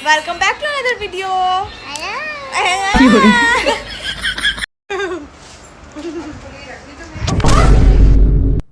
Welcome back to another video.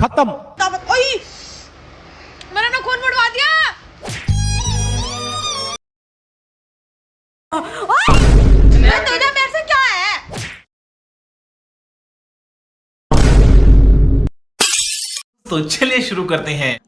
खत्म। ओए, मैंने ना खून बढ़वा दिया। ओए, तुझे मेरे से क्या है? तो चलिए शुरू करते हैं।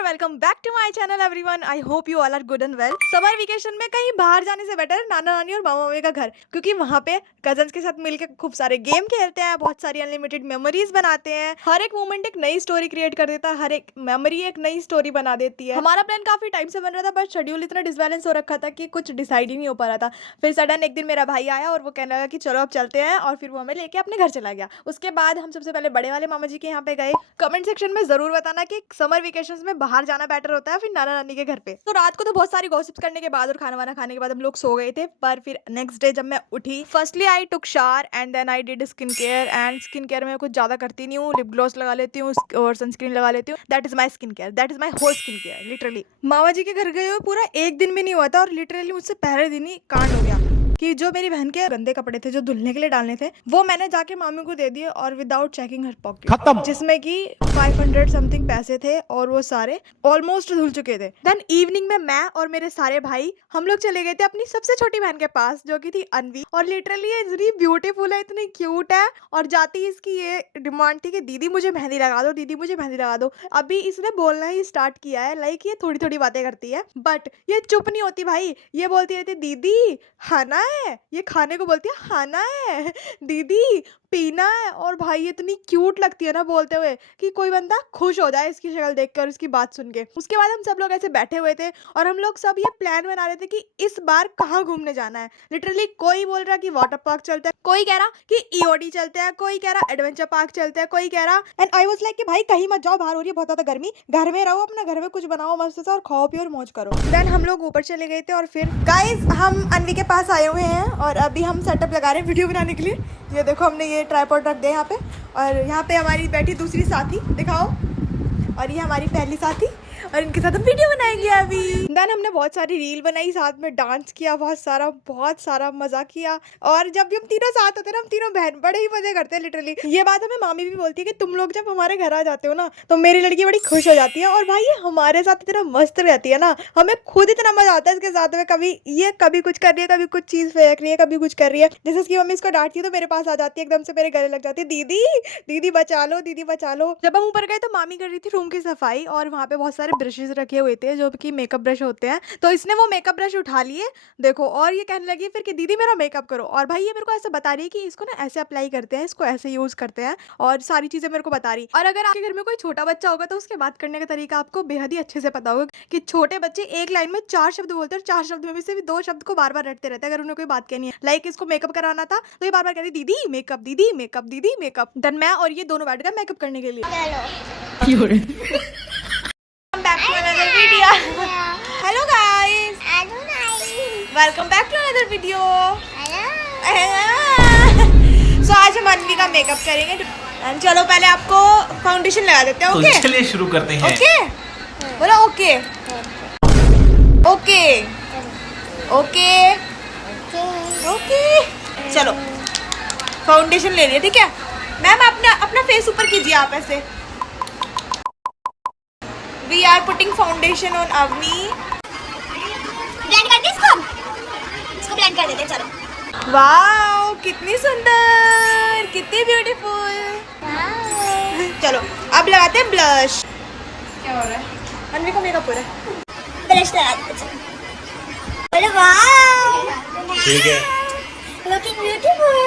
Welcome back to my channel everyone. I hope you all are good and well. Summer vacation में कहीं बाहर जाने से बेटर नाना नानी और मामा मामी का घर, क्योंकि वहाँ पे कजन्स के साथ मिलकर खूब सारे गेम खेलते हैं, बहुत सारी अनलिमिटेड मेमोरीज बनाते हैं। हर एक मोमेंट एक नई स्टोरी क्रिएट कर देता है, हर एक मेमोरी एक नई स्टोरी बना देती है। हमारा प्लान काफी टाइम से बन रहा था, बट शेड्यूल इतना डिसबैलेंस हो रखा था कि कुछ डिसाइड ही नहीं हो पा रहा था। फिर सडन एक दिन मेरा भाई आया और वो कहने लगा कि चलो अब चलते हैं, और फिर वो हमें लेके अपने घर चला गया। उसके बाद हम सबसे पहले बड़े वाले मामा जी के यहाँ पे गए। कमेंट सेक्शन में जरूर बताना कि समर वेकेशंस में बाहर जाना बेटर होता है फिर नाना नानी के घर पे। तो रात को तो बहुत सारी गॉसिप्स करने के बाद और खाना वाना खाने के बाद हम लोग सो गए थे। पर फिर नेक्स्ट डे जब मैं उठी, firstly I took shower and then I did skin care. And skin care में कुछ ज्यादा करती नहीं हूँ, लिप ग्लॉस लगा लेती हूँ और सनस्क्रीन लगा लेती हूँ। That is my skin care, that is my whole skin care literally. मामा जी के घर गए हुए पूरा एक दिन भी नहीं हुआ था और लिटरली मुझसे पहले दिन ही कांड हो गया कि जो मेरी बहन के गंदे कपड़े थे जो धुलने के लिए डालने थे, वो मैंने जाके मामी को दे दिए और विदाउट चेकिंग हर पॉकेट, खत्म। जिसमें कि 500 समथिंग पैसे थे और वो सारे ऑलमोस्ट धुल चुके थे। देन इवनिंग में मैं और मेरे सारे भाई हम लोग चले गए थे अपनी सबसे छोटी बहन के पास, जो कि थी अनवी। और लिटरली ये इतनी ब्यूटीफुल है, इतनी क्यूट है। और जाती इसकी ये डिमांड थी कि दीदी मुझे मेहंदी लगा दो, दीदी मुझे मेहंदी लगा दो। अभी इसने बोलना ही स्टार्ट किया है, लाइक ये थोड़ी थोड़ी बातें करती है, बट ये चुप नहीं होती भाई। ये बोलती रहती दीदी खाना है, ये खाने को बोलती है खाना है, दीदी पीना है। और भाई इतनी क्यूट लगती है ना बोलते हुए कि कोई बंदा खुश हो जाए इसकी शक्ल देखकर और इसकी बात सुन के। उसके बाद हम सब लोग ऐसे बैठे हुए थे और हम लोग सब ये प्लान बना रहे थे कि इस बार कहाँ घूमने जाना है। लिटरली कोई बोल रहा कि वाटर पार्क चलता है, कोई कह रहा कि ईओडी चलते हैं, कोई कह रहा एडवेंचर पार्क चलते हैं, कोई कह रहा। एंड आई वाज लाइक कि भाई कहीं मत जाओ, बाहर हो रही है बहुत ज्यादा गर्मी, घर में रहो, अपना घर में कुछ बनाओ मस्त सा और खाओ पियो और मौज करो। देन हम लोग ऊपर चले गए थे और फिर गाइस हम अनवी के पास आए हुए हैं और अभी हम सेटअप लगा रहे हैं वीडियो बनाने के लिए। ये देखो हमने ये ट्राइपॉड रख दिया यहाँ पे, और यहाँ पे हमारी बैठी दूसरी साथी दिखाओ, और ये हमारी पहली साथी, और इनके साथ हम वीडियो बनाएंगे अभी। देन हमने बहुत सारी रील बनाई, साथ में डांस किया, बहुत सारा मजा किया। और जब भी हम तीनों साथ होते हैं ना, हम तीनों बहन बड़े ही मजे करते हैं लिटरली। ये बात हमें मामी भी बोलती है कि तुम लोग जब हमारे घर आ जाते हो ना तो मेरी लड़की बड़ी खुश हो जाती है। और भाई ये हमारे साथ इतना मस्त रहती है ना, हमें खुद इतना मजा आता है इसके साथ में। कभी कुछ कर रही है, कभी कुछ चीज फेंक रही है, कभी कुछ कर रही है। जैसे इसकी मम्मी इसको डांटती है तो मेरे पास आ जाती है, एकदम से मेरे गले लग जाती है, दीदी दीदी बचा लो, दीदी बचा लो। जब हम ऊपर गए तो मामी कर रही थी रूम की सफाई और वहाँ पे बहुत सारे ब्रशेस रखे हुए थे जो कि मेकअप ब्रश होते हैं। तो इसने वो मेकअप ब्रश उठा लिए देखो, और ये कहने लगी फिर कि दीदी मेरा मेकअप करो। और भाई ये मेरे को ऐसे बता रही है कि इसको ना ऐसे अप्लाई करते हैं, इसको ऐसे यूज करते हैं, और सारी चीजें मेरे को बता रही। और अगर आपके घर में कोई छोटा बच्चा होगा तो उसके बात करने का तरीका आपको बेहद ही अच्छे से पता होगा कि छोटे बच्चे एक लाइन में 4 शब्द बोलते हैं और 4 शब्द में से भी 2 शब्द को बार बार रटते रहते हैं अगर उन्हें कोई बात कहनी है। लाइक इसको मेकअप कराना था तो ये बार बार कहती दीदी मेकअप, दीदी मेकअप, दीदी मेकअप। देन मैं और ये दोनों बैठ गए मेकअप करने के लिए। Back to another video. Hello guys. Welcome back to another video. So आज हम अनवी का मेकअप करेंगे। And चलो पहले आपको फाउंडेशन लगा देते हैं, ओके? तो चलिए शुरू करते हैं। ओके बोलो ओके ओके ओके ओके। चलो फाउंडेशन ले लिया, ठीक है मैम? अपना फेस ऊपर कीजिए आप ऐसे। We are putting foundation on Avni. Blend कर दे इसको ब्लेंड कर देते हैं, चलो। वाओ कितनी सुंदर, कितनी ब्यूटीफुल। चलो अब लगाते हैं ब्लश। क्या हो रहा है? अनवी का मेकअप हो रहा है। ब्रश लगा देते हैं, बोलो वाओ ठीक है। Looking beautiful.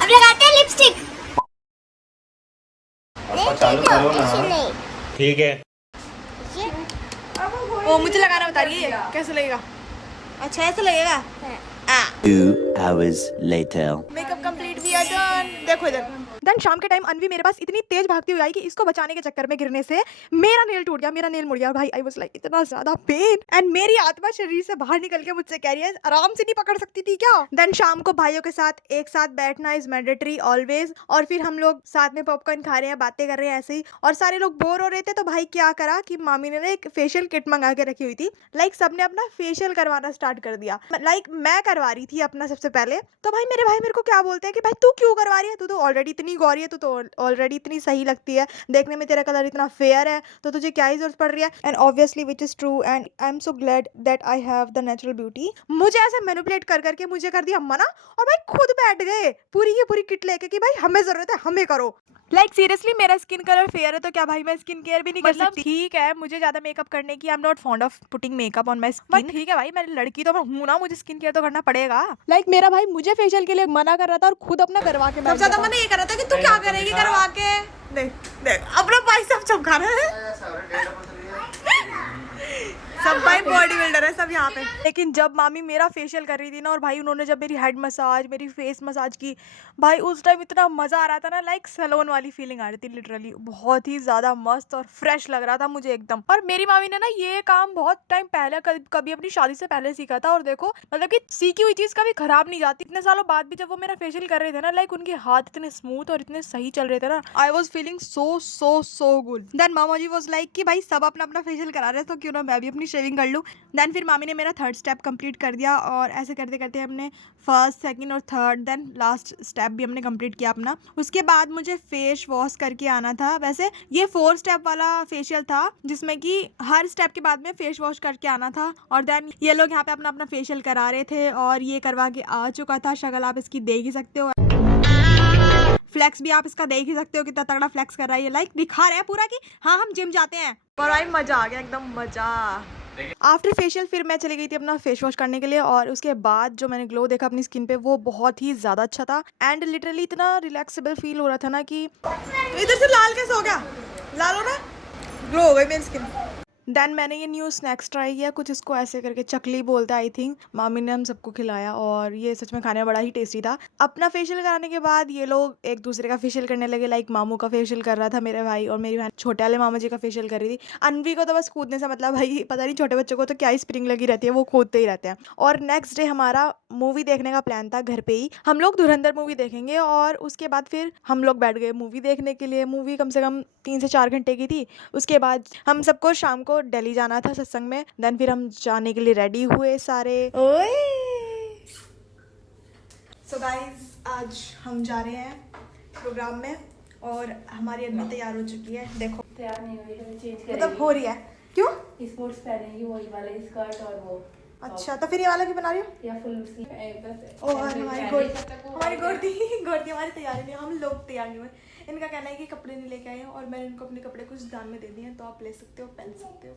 अब लगाते हैं लिपस्टिक। चालू करो ना। ठीक है। ओ मुझे लगाना बता रही है कैसे लगेगा? अच्छा ऐसे लगेगा। 2 hours later. Makeup complete, we are done. देखो इधर देन शाम के टाइम अनवी मेरे पास इतनी तेज भागती हुई आई कि इसको बचाने के चक्कर में गिरने से मेरा नेल टूट गया, मेरा नेल मुड़ गया। भाई आई वाज लाइक इतना ज्यादा पेन एंड मेरी आत्मा शरीर से बाहर निकल के मुझसे कह रही है आराम से नहीं पकड़ सकती थी क्या। देन शाम को भाइयों के साथ एक साथ बैठना इज मैंडेटरी ऑलवेज, और फिर हम लोग साथ में पॉपकॉर्न खा रहे हैं, बातें कर रहे हैं ऐसे ही, और सारे लोग बोर हो रहे थे तो भाई क्या करा कि मामी ने ना एक फेशियल किट मंगा के रखी हुई थी। लाइक सबने अपना फेशियल करवाना स्टार्ट कर दिया। लाइक मैं करवा रही थी अपना सबसे पहले, तो भाई मेरे को क्या बोलते हैं कि भाई तू क्यों करवा रही है, तू तो ऑलरेडी इतनी गौरी है, तू तो ऑलरेडी इतनी सही लगती है, देखने में तेरा कलर इतना फेयर है, तो तुझे क्या ही जरूरत पड़ रही है। And obviously which is true and I am so glad that I have the natural beauty. मुझे ऐसे मैनिपुलेट कर करके मुझे कर दिया मना, और भाई खुद बैठ गए पूरी की पूरी किट लेके कि भाई हमें जरूरत है, हमें करो। लाइक सीरियसली मेरा स्किन कलर फेयर है तो क्या भाई मैं स्किन केयर भी नहीं कर सकती? ठीक है मुझे ज्यादा मेकअप करने की, I am not fond of putting makeup on my skin, ठीक है भाई मैं लड़की तो मैं हूं ना, मुझे स्किन केयर तो करना पड़ेगा। लाइक मेरा भाई मुझे फेशियल के लिए मना कर रहा था और खुद अपना करवा के सबसे ज्यादा मना ये कर रहा था कि तू क्या करेगी करवा के। देख देख अपना भाई सब चमका रहा है, सब भाई बॉडी बिल्डर है सब यहाँ पे। लेकिन जब मामी मेरा फेशियल कर रही थी ना, और भाई उन्होंने जब मेरी हेड मसाज मेरी फेस मसाज की, भाई उस टाइम इतना मजा आ रहा था ना, लाइक सैलून वाली फीलिंग आ रही थी लिटरली, बहुत ही ज्यादा मस्त और फ्रेश लग रहा था मुझे एकदम। और मेरी मामी ने ना ये काम बहुत टाइम पहले कभी अपनी शादी से पहले सीखा था, और देखो मतलब कि सीखी हुई चीज कभी खराब नहीं जाती। इतने सालों बाद भी जब वो मेरा फेशियल कर रहे थे ना, लाइक उनके हाथ इतने स्मूथ और इतने सही चल रहे थे ना, I was feeling so good. Then मामा जी वॉज लाइक कि भाई सब अपना अपना फेशियल करा रहे हैं तो क्यों ना मैं भी अपनी शेविंग कर लूँ। देन फिर मामी ने मेरा थर्ड स्टेप कंप्लीट कर दिया, और ऐसे करते करते हमने फर्स्ट सेकंड और थर्ड देन लास्ट स्टेप भी हमने कंप्लीट किया अपना। उसके बाद मुझे फेस वॉश करके आना था। वैसे ये 4 स्टेप वाला फेशियल था जिसमें कि हर स्टेप के बाद में फेस वॉश करके आना था, और देन ये लोग यहाँ पे अपना अपना फेशियल करा रहे थे, और ये करवा के आ चुका था। शक्ल आप इसकी देख ही सकते हो, फ्लेक्स भी आप इसका देख ही सकते हो कितना तगड़ा फ्लेक्स कर रहा है ये, लाइक दिखा रहे हैं पूरा कि हाँ हम जिम जाते हैं। और भाई मजा आ गया एकदम मजा। आफ्टर फेशियल फिर मैं चली गई थी अपना फेस वॉश करने के लिए, और उसके बाद जो मैंने ग्लो देखा अपनी स्किन पे वो बहुत ही ज्यादा अच्छा था, एंड लिटरली इतना रिलैक्सेबल फील हो रहा था ना कि इधर से लाल कैसे हो गया, लाल हो रहा है, ग्लो हो गई मेरी स्किन। देन मैंने ये न्यू स्नैक्स ट्राई किया, कुछ इसको ऐसे करके चकली बोलते हैं आई थिंक, मामी ने हम सबको खिलाया और ये सच में खाने में बड़ा ही टेस्टी था। अपना फेशियल कराने के बाद ये लोग एक दूसरे का फेशियल करने लगे, लाइक मामू का फेशियल कर रहा था मेरे भाई, और मेरी बहन छोटे वाले मामा जी का फेशियल कर रही थी। अनवी को तो बस कूदने से मतलब, भाई पता नहीं छोटे बच्चों को तो क्या ही स्प्रिंग लगी रहती है, वो कूदते ही रहते हैं। और नेक्स्ट डे हमारा मूवी देखने का प्लान था घर पे ही, हम लोग धुरंधर मूवी देखेंगे, और उसके बाद फिर हम लोग बैठ गए मूवी देखने के लिए। मूवी कम से कम 3 से 4 घंटे की थी। उसके बाद हम सबको शाम को दिल्ली जाना था सत्संग में। देन फिर हम जाने के लिए रेडी हुए सारे। सो गाइज आज हम जा रहे हैं प्रोग्राम में, और हमारी अम्मी तैयार हो चुकी है। देखो तैयार नहीं हुई तो चेंज करेंगे, मतलब हो रही है। क्यों? स्पोर्ट्स पहनेंगी वही वाला स्कर्ट और वो। अच्छा तो फिर ये वाला क्यों बना रही हो? या फुल स्लीव। और हमारी गोदी हमारी तैयारी नहीं, हम लोग तैयार नहीं हुए। इनका कहना है कि कपड़े नहीं लेके आए हैं, और मैंने इनको अपने कपड़े कुछ दान में दे दिए हैं, तो आप ले सकते हो, पहन सकते हो।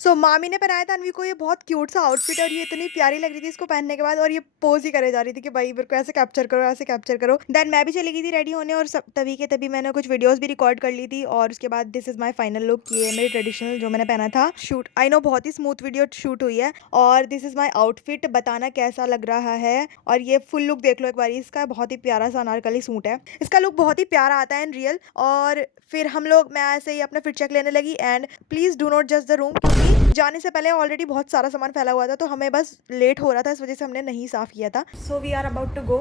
सो मामी ने पहनाया था अनवी को ये बहुत क्यूट सा आउटफिट, और ये इतनी प्यारी लग रही थी इसको पहनने के बाद, और ये पोज ही करे जा रही थी कि भाई मेरे को ऐसे कैप्चर करो, ऐसे कैप्चर करो। देन मैं भी चली गई थी रेडी होने, और सब तभी के तभी मैंने कुछ वीडियोस भी रिकॉर्ड कर ली थी। और उसके बाद this is my final look, ये मेरी ट्रेडिशनल जो मैंने पहना था शूट। आई नो बहुत ही स्मूथ वीडियो शूट हुई है, और दिस इज माय आउटफिट, बताना कैसा लग रहा है। और ये फुल लुक देख लो एक बार, इसका बहुत ही प्यारा सा अनारकली सूट है, इसका लुक बहुत ही प्यारा आता है इन रियल। और फिर हम लोग, मैं ऐसे ही अपना फिट चेक लेने लगी, एंड प्लीज डू नॉट जज द रूम, क्योंकि जाने से पहले ऑलरेडी बहुत सारा सामान फैला हुआ था, तो हमें बस लेट हो रहा था, इस वजह से हमने नहीं साफ किया था। So we are about to go.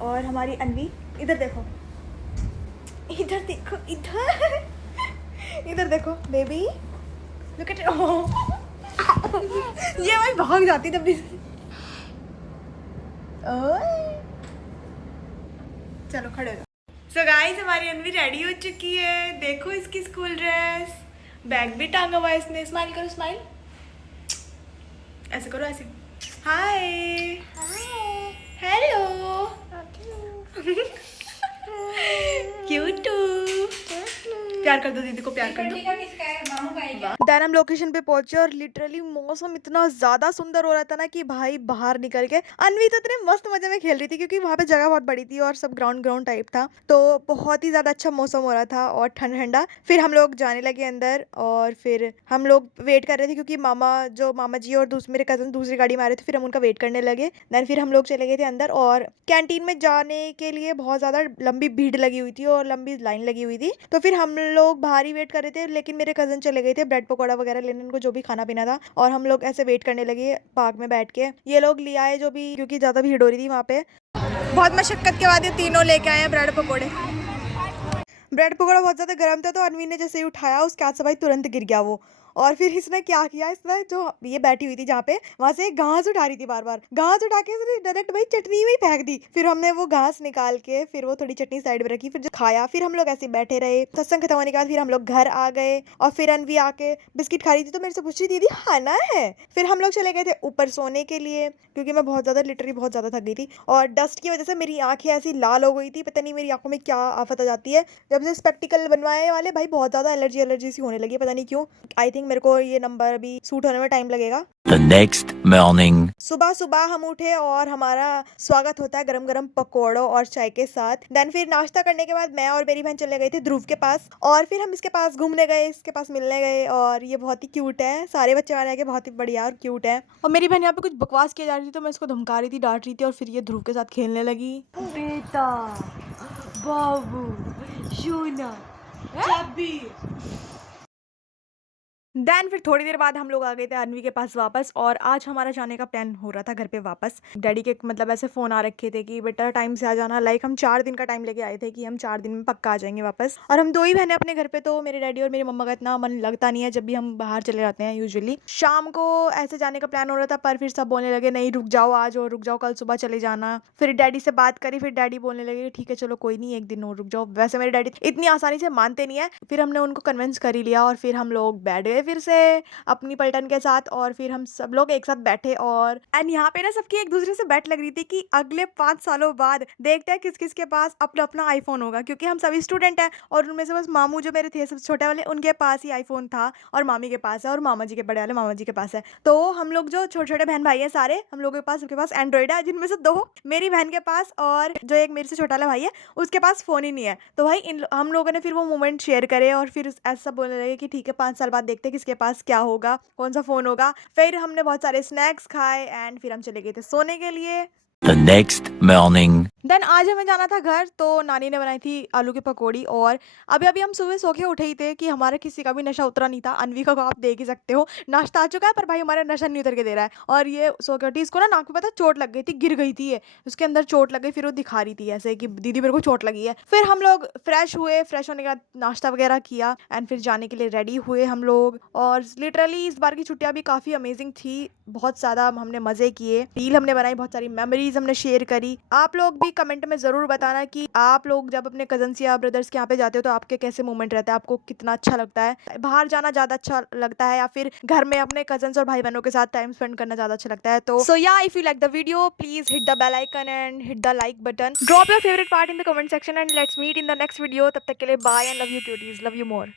और हमारी अनवी, इधर देखो, इधर देखो, इधर देखो बेबी, लुक एट ये भाई भाग जाती तब भी। चलो खड़े हो। सो गाइस हमारी अनवी रेडी हो चुकी है, देखो इसकी स्कूल ड्रेस, बैग भी टांगा हुआ है इसने। स्माइल करो, स्माइल ऐसे करो, ऐसे। हाय हेलो क्यूट, प्यार कर दो दीदी को, प्यार कर दो। देन हम लोकेशन पे पहुंचे और लिटरली मौसम इतना ज्यादा सुंदर हो रहा था ना कि भाई बाहर निकल के अनवी तो इतने मस्त मजे में खेल रही थी क्योंकि वहाँ पे जगह बहुत बड़ी थी और सब ग्राउंड ग्राउंड टाइप था, तो बहुत ही ज्यादा अच्छा मौसम हो रहा था और ठंडा ठंडा। फिर हम लोग जाने लगे अंदर और फिर हम लोग वेट कर रहे थे क्योंकि मामा जी और मेरे कजन दूसरी गाड़ी में आ रहे थे, फिर हम उनका वेट करने लगे। देन फिर हम लोग चले गए थे अंदर और कैंटीन में जाने के लिए बहुत ज्यादा लंबी भीड़ लगी हुई थी और लंबी लाइन लगी हुई थी, तो फिर हम लोग बाहर ही वेट कर रहे थे। लेकिन मेरे कजन चले गए थे ब्रेड पकौड़ा वगैरह लेने, उनको जो भी खाना पीना था, और हम लोग ऐसे वेट करने लगे पार्क में बैठ के। ये लोग ले आए जो भी, क्योंकि ज्यादा भीड़ हो रही थी वहाँ पे। बहुत मशक्कत के बाद ये तीनों लेके आए हैं ब्रेड पकौड़े। ब्रेड पकौड़ा बहुत ज्यादा गर्म था तो अनवी ने जैसे ही उठाया उसके हाथ से भाई तुरंत गिर गया वो। और फिर इसने क्या किया, इसने जो ये बैठी हुई थी जहाँ पे, वहां से घास उठा रही थी, बार बार घास उठा के इसने डायरेक्ट भाई चटनी में ही फेंक दी। फिर हमने वो घास निकाल के फिर वो थोड़ी चटनी साइड में रखी, फिर जो खाया। फिर हम लोग ऐसे बैठे रहे। सत्संग खत्म होने के बाद फिर हम लोग घर आ गए और फिर अनवी आके बिस्किट खा रही थी तो मेरे से पूछ रही, दीदी खाना है? फिर हम लोग चले गए थे ऊपर सोने के लिए क्योंकि मैं बहुत ज्यादा लिटरली बहुत ज्यादा थक गई थी और डस्ट की वजह से मेरी आंखें ऐसी लाल हो गई थी। पता नहीं मेरी आंखों में क्या आफत आ जाती है जब से स्पेक्टिकल बनवाए वाले, भाई बहुत ज्यादा एलर्जी सी होने लगी है, पता नहीं क्यों। आई थिंक मेरे को ये नंबर अभी सूट होने में टाइम लगेगा। The next morning. सुबह सुबह हम उठे और हमारा स्वागत होता है गरम गरम पकौड़ों और चाय के साथ। देन फिर नाश्ता करने के बाद मैं और मेरी बहन चले गए थे ध्रुव के पास और फिर हम इसके पास घूमने गए, इसके पास मिलने गए। और ये बहुत ही क्यूट है, सारे बच्चे वहाँ के बहुत ही बढ़िया और क्यूट है। और मेरी बहन यहाँ पे कुछ बकवास किया जा रही थी तो मैं इसको धमका रही थी, डांट रही थी और फिर ये ध्रुव के साथ खेलने लगी। बेटा, बाबू, शूना, चाबी। देन फिर थोड़ी देर बाद हम लोग आ गए थे अनवी के पास वापस और आज हमारा जाने का प्लान हो रहा था घर पे वापस। डैडी के मतलब ऐसे फ़ोन आ रखे थे कि बेटा टाइम से आ जाना। लाइक हम 4 दिन का टाइम लेके आए थे कि हम 4 दिन में पक्का आ जाएंगे वापस। और हम 2 ही बहनें अपने घर पे, तो मेरे डैडी और मेरी मम्मा का इतना मन लगता नहीं है जब भी हम बाहर चले जाते हैं। यूजुअली शाम को ऐसे जाने का प्लान हो रहा था पर फिर सब बोलने लगे नहीं रुक जाओ आज और रुक जाओ कल सुबह चले जाना। फिर डैडी से बात करी, फिर डैडी बोलने लगे ठीक है चलो कोई नहीं एक दिन और रुक जाओ। वैसे मेरे डैडी इतनी आसानी से मानते नहीं है। फिर हमने उनको कन्विंस कर ही लिया और फिर हम लोग बैठ गए फिर से अपनी पलटन के साथ और फिर हम सब लोग एक साथ बैठे। और एंड यहाँ पे ना सबकी एक दूसरे से बैठ लग रही थी कि अगले 5 सालों बाद देखते हैं किस किस के पास अपना अपना आईफोन होगा, क्योंकि हम सभी स्टूडेंट हैं और उनमें से बस मामू जो मेरे थे सबसे छोटे वाले उनके पास ही आईफोन था और मामी के पास है और मामा जी के बड़े वाले मामा जी के पास है। तो हम लोग जो छोटे छोटे बहन भाई हैं सारे हम लोगों के पास सबके पास एंड्रॉइड है, जिनमें से 2 मेरी बहन के पास और जो एक मेरे से छोटा वाला भाई है उसके पास फोन ही नहीं है। तो भाई हम लोगों ने फिर वो मोमेंट शेयर करे और फिर ऐसा बोलने लगे कि ठीक है 5 साल बाद देखते हैं किसके पास क्या होगा, कौन सा फोन होगा। फिर हमने बहुत सारे स्नैक्स खाए एंड फिर हम चले गए थे सोने के लिए। The next morning. देन आज हमें जाना था घर तो नानी ने बनाई थी आलू की पकौड़ी। और अभी हम सुबह सो के उठे ही थे कि हमारे किसी का भी नशा उतरा नहीं था। अनवी का आप देख ही सकते हो नाश्ता आ चुका है पर भाई हमारा नशा नहीं उतर के दे रहा है। और ये सो के उठी, इसको ना नाक में पता चोट लग गई थी, गिर गई थी ये, उसके अंदर चोट लग गई। फिर वो दिखा रही थी ऐसे कि दीदी मेरे को चोट लगी है। फिर हम लोग फ्रेश हुए, फ्रेश होने के बाद नाश्ता वगैरह किया एंड फिर जाने के लिए रेडी हुए हम लोग। और लिटरली इस बार की छुट्टियां भी काफ़ी अमेजिंग थी, बहुत ज़्यादा हमने मज़े किए, रील हमने बनाई, बहुत सारी मेमोरीज हमने शेयर करी। आप लोग भी कमेंट में ज़रूर बताना कि आप लोग जब अपने कजन्स या ब्रदर्स के यहाँ पे जाते हो तो आपके कैसे मोमेंट रहता है, आपको कितना अच्छा लगता है, बाहर जाना ज़्यादा अच्छा लगता है या फिर घर में अपने कजन्स और भाई बहनों के साथ टाइम स्पेंड करना ज़्यादा अच्छा लगता है। तो या if you like the video please hit the bell icon and hit the like button, drop your favourite part in the comment section and let's meet in the next video. तब तक के लिए bye and love you cuties, love you more.